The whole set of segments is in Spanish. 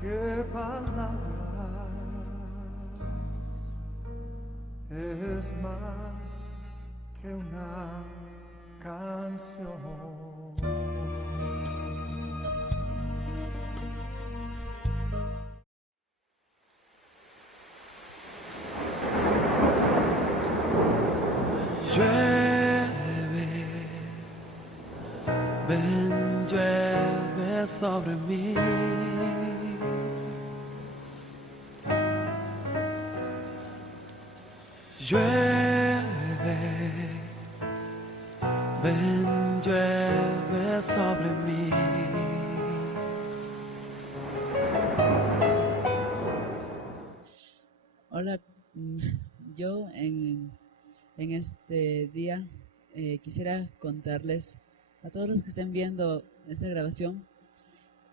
qué palabras, es más que una canción. Llueve, ven, llueve sobre mí. Llueve, ven, llueve sobre mí. Hola, yo en este día quisiera contarles a todos los que estén viendo esta grabación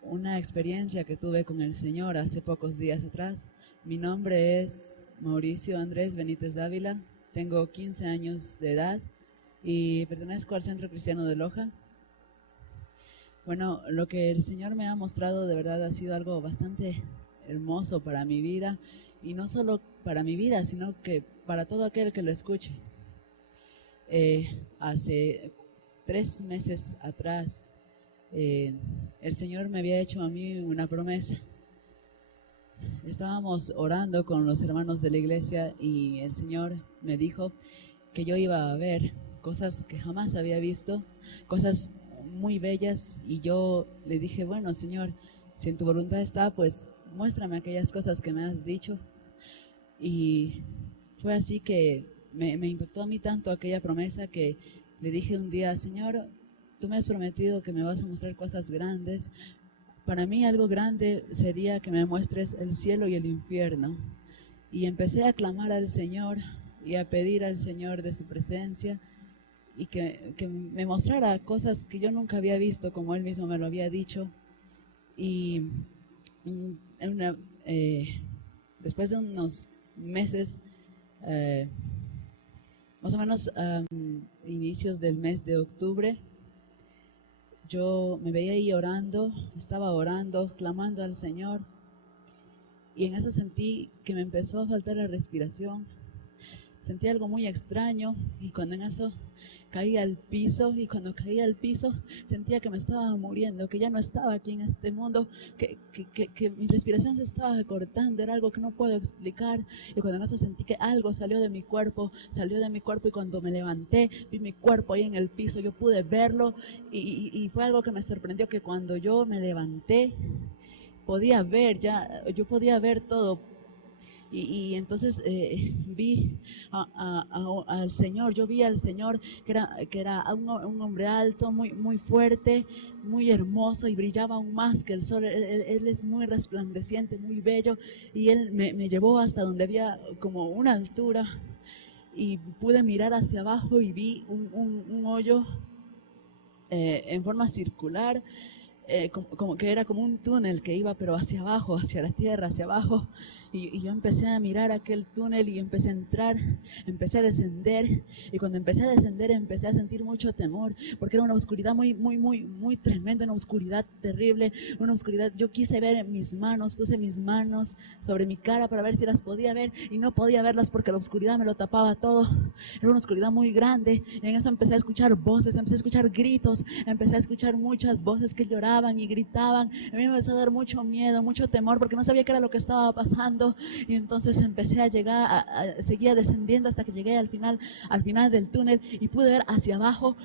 una experiencia que tuve con el Señor hace pocos días atrás. Mi nombre es Mauricio Andrés Benítez Dávila, tengo 15 años de edad y pertenezco al Centro Cristiano de Loja. Bueno, lo que el Señor me ha mostrado de verdad ha sido algo bastante hermoso para mi vida, y no solo para mi vida, sino que para todo aquel que lo escuche. Hace 3 meses atrás, el Señor me había hecho a mí una promesa. Estábamos orando con los hermanos de la iglesia y el Señor me dijo que yo iba a ver cosas que jamás había visto, cosas muy bellas, y yo le dije, bueno, Señor, si en tu voluntad está, pues muéstrame aquellas cosas que me has dicho. Y fue así que me impactó a mí tanto aquella promesa que le dije un día, Señor, tú me has prometido que me vas a mostrar cosas grandes. Para mí algo grande sería que me muestres el cielo y el infierno. Y empecé a clamar al Señor y a pedir al Señor de su presencia, y que me mostrara cosas que yo nunca había visto, como Él mismo me lo había dicho. Y después de unos meses, más o menos inicios del mes de octubre, yo me veía ahí orando, estaba orando, clamando al Señor, y en eso sentí que me empezó a faltar la respiración. Sentí algo muy extraño, y cuando en eso caí al piso, y cuando caí al piso sentía que me estaba muriendo, que ya no estaba aquí en este mundo, que mi respiración se estaba cortando. Era algo que no puedo explicar, y cuando en eso sentí que algo salió de mi cuerpo, y cuando me levanté vi mi cuerpo ahí en el piso, yo pude verlo, y fue algo que me sorprendió, que cuando yo me levanté podía ver, yo podía ver todo. Y entonces vi al Señor. Yo vi al Señor que era un hombre alto, muy fuerte, muy hermoso, y brillaba aún más que el sol. Él es muy resplandeciente, muy bello, y Él me llevó hasta donde había como una altura, y pude mirar hacia abajo y vi un hoyo en forma circular, como que era como un túnel que iba pero hacia abajo, hacia la tierra, hacia abajo. Y yo empecé a mirar aquel túnel y empecé a entrar, empecé a descender, y cuando empecé a descender empecé a sentir mucho temor, porque era una oscuridad muy tremenda, una oscuridad terrible, una oscuridad. Yo quise ver mis manos, puse mis manos sobre mi cara para ver si las podía ver, y no podía verlas porque la oscuridad me lo tapaba todo. Era una oscuridad muy grande, y en eso empecé a escuchar voces, empecé a escuchar gritos, empecé a escuchar muchas voces que lloraban y gritaban. A mí me empezó a dar mucho miedo, mucho temor, porque no sabía qué era lo que estaba pasando. Y entonces empecé a llegar, seguía descendiendo hasta que llegué al final del túnel, y pude ver hacia abajo.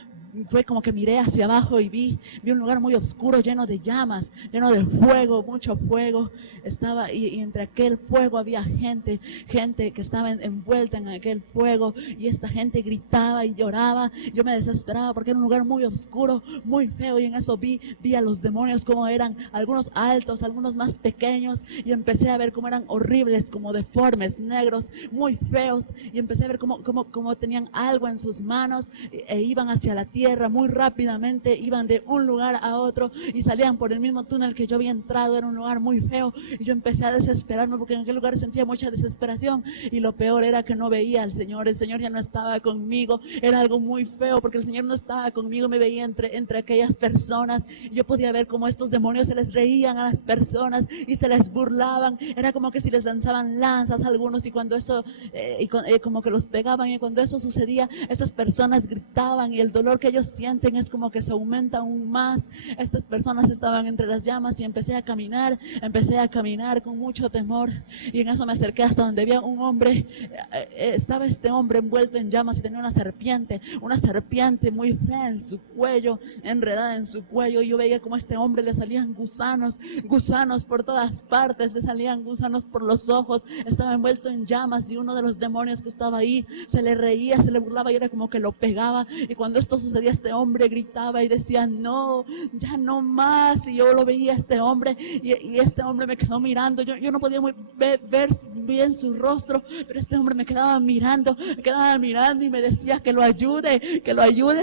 Fue como que miré hacia abajo y vi un lugar muy oscuro, lleno de llamas, lleno de fuego, mucho fuego. Estaba, y entre aquel fuego había gente que estaba envuelta en aquel fuego, y esta gente gritaba y lloraba. Yo me desesperaba porque era un lugar muy oscuro, muy feo, y en eso vi a los demonios como eran, algunos altos, algunos más pequeños, y empecé a ver cómo eran horribles, como deformes, negros, muy feos, y empecé a ver cómo tenían algo en sus manos, e iban hacia la tierra, tierra muy rápidamente, iban de un lugar a otro y salían por el mismo túnel que yo había entrado. Era un lugar muy feo y yo empecé a desesperarme porque en aquel lugar sentía mucha desesperación, y lo peor era que no veía al Señor. El Señor ya no estaba conmigo. Era algo muy feo porque el Señor no estaba conmigo. Me veía entre aquellas personas y yo podía ver cómo estos demonios se les reían a las personas y se les burlaban. Era como que si les lanzaban lanzas a algunos, y cuando eso como que los pegaban, y cuando eso sucedía, estas personas gritaban, y el dolor que ellos sienten es como que se aumenta aún más. Estas personas estaban entre las llamas y empecé a caminar con mucho temor, y en eso me acerqué hasta donde había un hombre. Estaba este hombre envuelto en llamas y tenía una serpiente muy fea en su cuello, enredada en su cuello, y yo veía como a este hombre le salían gusanos por todas partes, le salían gusanos por los ojos. Estaba envuelto en llamas y uno de los demonios que estaba ahí se le reía, se le burlaba y era como que lo pegaba. Y cuando esto sucedía, este hombre gritaba y decía: no, ya no más. Y yo lo veía a este hombre, y este hombre me quedó mirando. Yo no podía ver bien su rostro, pero este hombre me quedaba mirando y me decía que lo ayude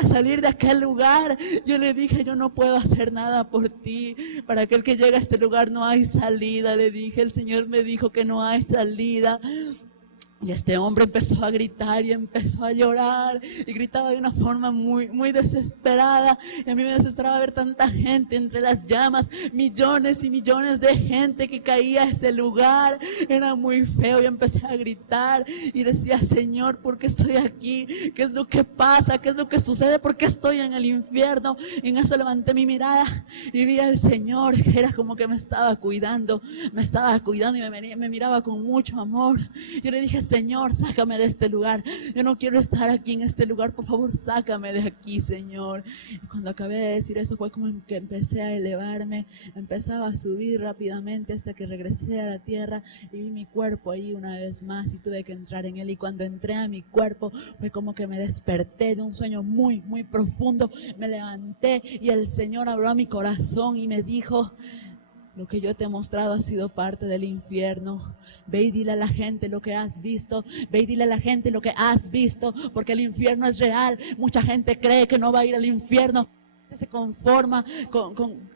a salir de aquel lugar. Yo le dije: yo no puedo hacer nada por ti, para aquel que llega a este lugar no hay salida. Le dije: el Señor me dijo que no hay salida. Y este hombre empezó a gritar y empezó a llorar, y gritaba de una forma muy desesperada. Y a mí me desesperaba ver tanta gente entre las llamas, millones y millones de gente que caía a ese lugar. Era muy feo. Y empecé a gritar y decía: Señor, ¿por qué estoy aquí? ¿Qué es lo que pasa? ¿Qué es lo que sucede? ¿Por qué estoy en el infierno? Y en eso levanté mi mirada y vi al Señor. Era como que me estaba cuidando y me miraba con mucho amor. Yo le dije: Señor, sácame de este lugar. Yo no quiero estar aquí en este lugar. Por favor, sácame de aquí, Señor. Y cuando acabé de decir eso, fue como que empecé a elevarme. Empezaba a subir rápidamente hasta que regresé a la tierra y vi mi cuerpo ahí una vez más, y tuve que entrar en él. Y cuando entré a mi cuerpo, fue como que me desperté de un sueño muy profundo. Me levanté y el Señor habló a mi corazón y me dijo: lo que yo te he mostrado ha sido parte del infierno. Ve y dile a la gente lo que has visto. Ve y dile a la gente lo que has visto, porque el infierno es real. Mucha gente cree que no va a ir al infierno. Se conforma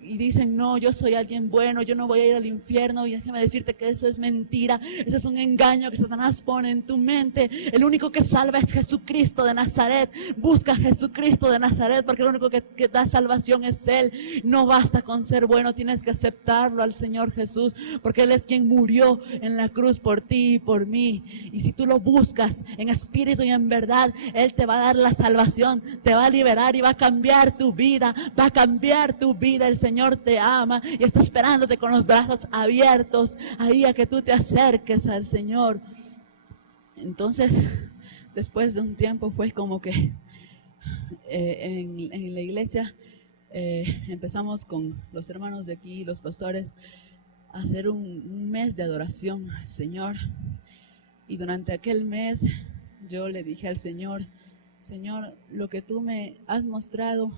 y dicen: no, yo soy alguien bueno, yo no voy a ir al infierno. Y déjame decirte que eso es mentira. Eso es un engaño que Satanás pone en tu mente. El único que salva es Jesucristo de Nazaret. Busca a Jesucristo de Nazaret, porque el único que da salvación es Él. No basta con ser bueno, tienes que aceptarlo al Señor Jesús, porque Él es quien murió en la cruz por ti y por mí. Y si tú lo buscas en espíritu y en verdad, Él te va a dar la salvación, te va a liberar y va a cambiar tu vida. Va a cambiar tu vida. El Señor te ama y está esperándote con los brazos abiertos ahí a que tú te acerques al Señor. Entonces, después de un tiempo, fue como que en la iglesia empezamos con los hermanos de aquí, los pastores, a hacer un mes de adoración al Señor. Y durante aquel mes yo le dije al Señor: Señor, lo que tú me has mostrado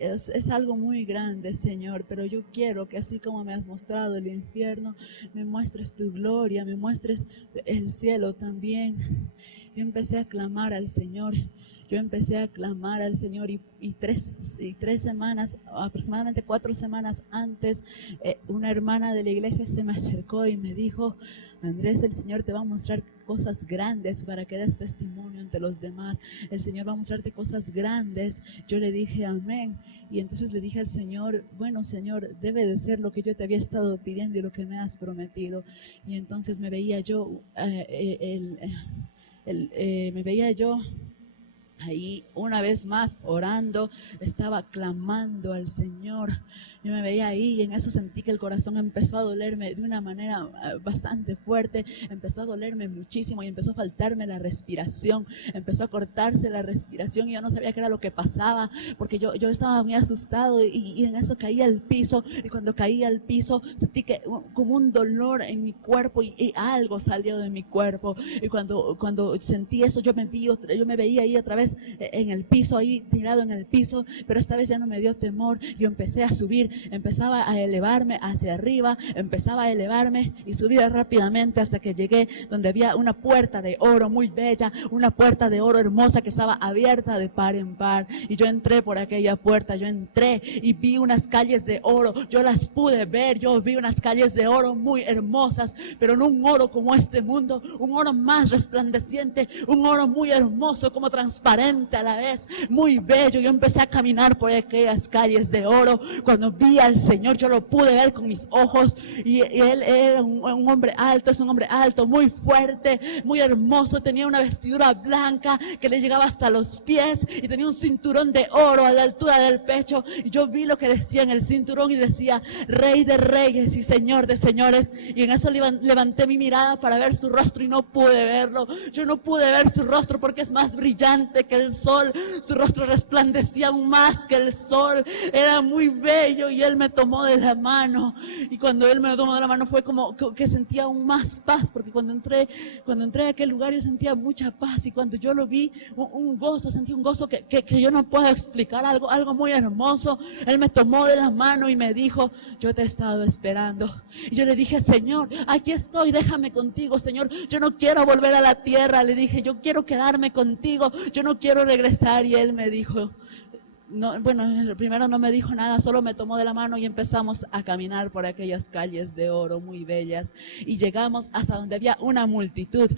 es algo muy grande, Señor, pero yo quiero que así como me has mostrado el infierno, me muestres tu gloria, me muestres el cielo también. Yo empecé a clamar al Señor. Y tres semanas, aproximadamente 4 semanas antes, una hermana de la iglesia se me acercó y me dijo: Andrés, el Señor te va a mostrar cosas grandes para que des testimonio ante los demás. El Señor va a mostrarte cosas grandes. Yo le dije: amén. Y entonces le dije al Señor: bueno, Señor, debe de ser lo que yo te había estado pidiendo y lo que me has prometido. Y entonces me veía yo ahí una vez más orando, estaba clamando al Señor. Yo me veía ahí y en eso sentí que el corazón empezó a dolerme de una manera bastante fuerte. Empezó a dolerme muchísimo y empezó a faltarme la respiración. Empezó a cortarse la respiración y yo no sabía qué era lo que pasaba, porque yo estaba muy asustado y en eso caí al piso. Y cuando caí al piso sentí que como un dolor en mi cuerpo y algo salió de mi cuerpo. Y cuando sentí eso, yo me veía ahí otra vez en el piso, ahí tirado en el piso, pero esta vez ya no me dio temor. Yo empecé a subir empezaba a elevarme hacia arriba, empezaba a elevarme y subía rápidamente hasta que llegué donde había una puerta de oro muy bella, una puerta de oro hermosa que estaba abierta de par en par. Y yo entré por aquella puerta, yo entré y vi unas calles de oro, yo las pude ver, yo vi unas calles de oro muy hermosas, pero no un oro como este mundo, un oro más resplandeciente, un oro muy hermoso, como transparente a la vez, muy bello. Yo empecé a caminar por aquellas calles de oro. Cuando vi al Señor, yo lo pude ver con mis ojos, y él era un hombre alto, es un hombre alto, muy fuerte, muy hermoso, tenía una vestidura blanca que le llegaba hasta los pies y tenía un cinturón de oro a la altura del pecho, y yo vi lo que decía en el cinturón y decía Rey de Reyes y Señor de Señores, y en eso levanté mi mirada para ver su rostro y no pude verlo. Yo no pude ver su rostro porque es más brillante que el sol, su rostro resplandecía aún más que el sol, era muy bello, y él me tomó de la mano, y cuando él me tomó de la mano fue como que sentía aún más paz, porque cuando entré a aquel lugar yo sentía mucha paz, y cuando yo lo vi, un gozo, sentí un gozo que yo no puedo explicar, algo muy hermoso. Él me tomó de la mano y me dijo, yo te he estado esperando. Y yo le dije, Señor, aquí estoy, déjame contigo, Señor, yo no quiero volver a la tierra. Le dije, yo quiero quedarme contigo, yo no quiero regresar. Y él me dijo, no, bueno, primero no me dijo nada, solo me tomó de la mano y empezamos a caminar por aquellas calles de oro muy bellas, y llegamos hasta donde había una multitud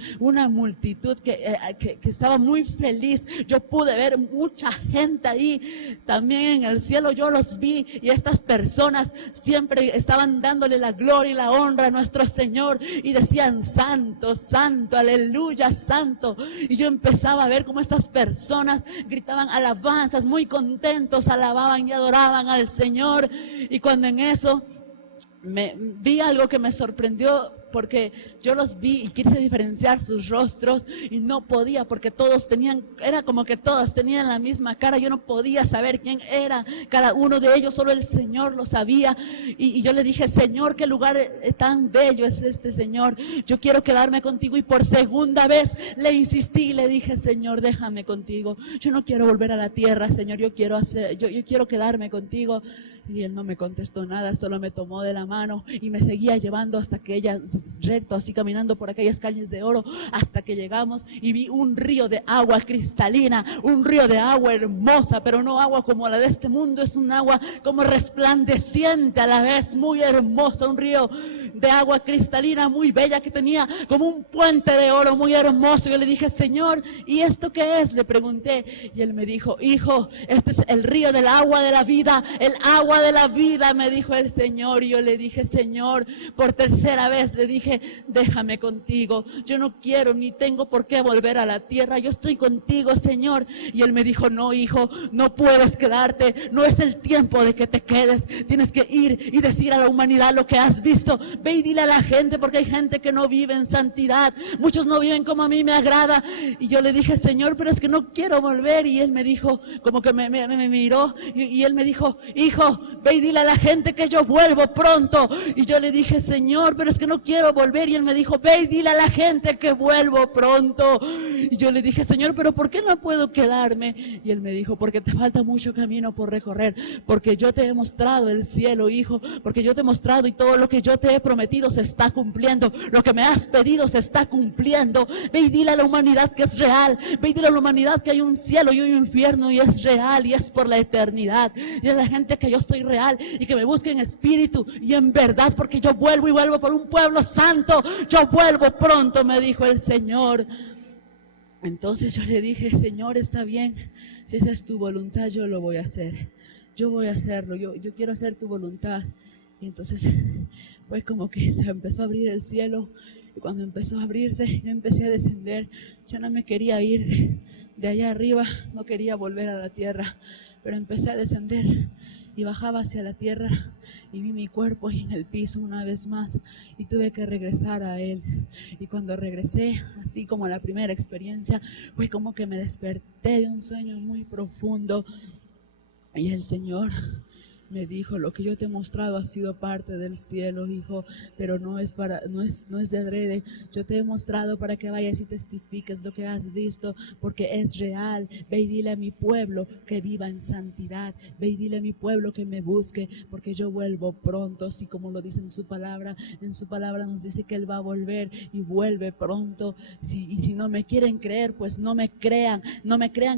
que estaba muy feliz. Yo pude ver mucha gente ahí, también en el cielo yo los vi, y estas personas siempre estaban dándole la gloria y la honra a nuestro Señor, y decían santo, santo, aleluya, santo. Y yo empezaba a ver cómo estas personas gritaban alabanzas, muy contentos, alababan y adoraban al Señor. Y cuando en eso vi algo que me sorprendió, porque yo los vi y quise diferenciar sus rostros y no podía, porque era como que todos tenían la misma cara. Yo no podía saber quién era cada uno de ellos, solo el Señor lo sabía. Y yo le dije, Señor, qué lugar tan bello es este, Señor, yo quiero quedarme contigo. Y por segunda vez le insistí y le dije, Señor, déjame contigo, yo no quiero volver a la tierra, Señor, yo quiero quedarme contigo. Y él no me contestó nada, solo me tomó de la mano y me seguía llevando hasta que ella, recto, así caminando por aquellas calles de oro, hasta que llegamos y vi un río de agua cristalina, un río de agua hermosa, pero no agua como la de este mundo, es un agua como resplandeciente a la vez, muy hermosa, un río de agua cristalina muy bella que tenía como un puente de oro muy hermoso. Yo le dije, Señor, ¿y esto qué es?, le pregunté, y él me dijo, hijo, este es el río del agua de la vida, el agua de la vida, me dijo el Señor. Y yo le dije, Señor, por tercera vez le dije, déjame contigo, yo no quiero ni tengo por qué volver a la tierra, yo estoy contigo, Señor. Y él me dijo, no, hijo, no puedes quedarte, no es el tiempo de que te quedes, tienes que ir y decir a la humanidad lo que has visto. Ve y dile a la gente, porque hay gente que no vive en santidad, muchos no viven como a mí me agrada. Y yo le dije, Señor, pero es que no quiero volver. Y él me dijo, como que me miró, y él me dijo, hijo, ve y dile a la gente que yo vuelvo pronto. Y yo le dije, Señor, pero es que no quiero volver. Y él me dijo, ve y dile a la gente que vuelvo pronto. Y yo le dije, Señor, pero ¿por qué no puedo quedarme? Y él me dijo, porque te falta mucho camino por recorrer, porque yo te he mostrado el cielo, hijo, porque yo te he mostrado, y todo lo que yo te he prometido se está cumpliendo, lo que me has pedido se está cumpliendo. Ve y dile a la humanidad que es real, ve y dile a la humanidad que hay un cielo y un infierno, y es real y es por la eternidad. Y a la gente que yo estoy real y que me busque en espíritu y en verdad, porque yo vuelvo y vuelvo por un pueblo santo, yo vuelvo pronto, me dijo el Señor. Entonces yo le dije, Señor, está bien, si esa es tu voluntad, yo lo voy a hacer, yo voy a hacerlo, yo quiero hacer tu voluntad. Y entonces fue como que se empezó a abrir el cielo, y cuando empezó a abrirse yo empecé a descender. Yo no me quería ir de allá arriba, no quería volver a la tierra, pero empecé a descender y bajaba hacia la tierra y vi mi cuerpo ahí en el piso una vez más, y tuve que regresar a él. Y cuando regresé, así como la primera experiencia, fue como que me desperté de un sueño muy profundo, y el Señor me dijo: lo que yo te he mostrado ha sido parte del cielo, hijo, pero no es de adrede. Yo te he mostrado para que vayas y testifiques lo que has visto, porque es real. Ve y dile a mi pueblo que viva en santidad. Ve y dile a mi pueblo que me busque, porque yo vuelvo pronto, así como lo dice en su palabra. En su palabra nos dice que Él va a volver y vuelve pronto. Y si no me quieren creer, pues no me crean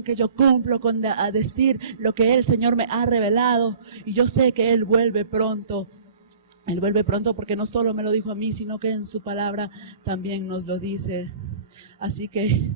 que yo cumplo a decir lo que el Señor me ha revelado. Y yo sé que Él vuelve pronto. Él vuelve pronto porque no solo me lo dijo a mí, sino que en su palabra también nos lo dice. Así que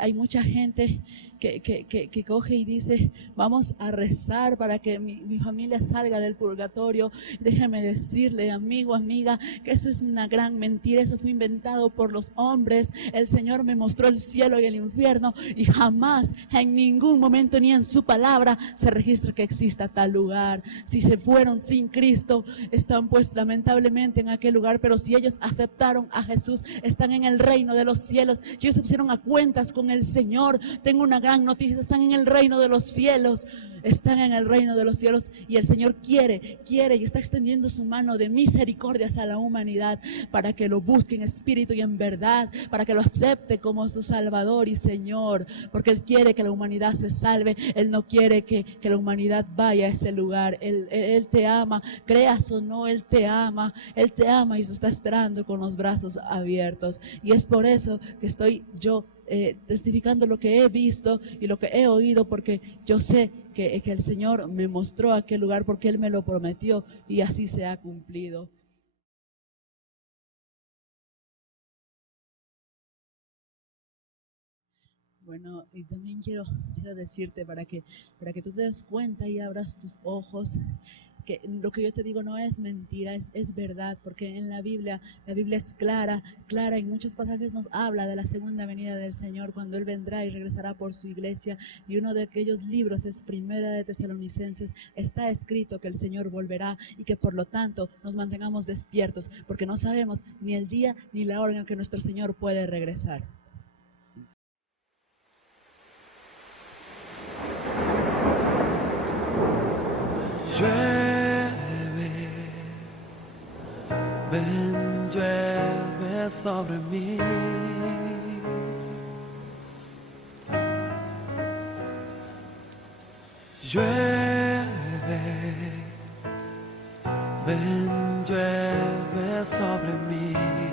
hay mucha gente que coge y dice: vamos a rezar para que mi familia salga del purgatorio. Déjeme decirle, amigo, amiga, que eso es una gran mentira. Eso fue inventado por los hombres. El Señor me mostró el cielo y el infierno, y jamás, en ningún momento, ni en su palabra se registra que exista tal lugar. Si se fueron sin Cristo, están pues lamentablemente en aquel lugar, pero si ellos aceptaron a Jesús, están en el reino de los cielos. Ellos se pusieron a cuentas con el Señor. Tengo una gran noticia: están en el reino de los cielos. Están en el reino de los cielos, y el Señor quiere y está extendiendo su mano de misericordia hacia la humanidad, para que lo busque en espíritu y en verdad, para que lo acepte como su Salvador y Señor, porque Él quiere que la humanidad se salve. Él no quiere que la humanidad vaya a ese lugar. Él te ama, creas o no, Él te ama y se está esperando con los brazos abiertos. Y es por eso que estoy yo testificando lo que he visto y lo que he oído, porque yo sé que el Señor me mostró aquel lugar, porque Él me lo prometió y así se ha cumplido. Bueno, y también quiero decirte, para que tú te des cuenta y abras tus ojos, que lo que yo te digo no es mentira, es verdad, porque en la Biblia es clara, en muchos pasajes nos habla de la segunda venida del Señor, cuando Él vendrá y regresará por su iglesia, y uno de aquellos libros es Primera de Tesalonicenses. Está escrito que el Señor volverá, y que por lo tanto nos mantengamos despiertos, porque no sabemos ni el día ni la hora en que nuestro Señor puede regresar. Llueve, ven, llueve sobre mí. Llueve, ven, llueve sobre mí.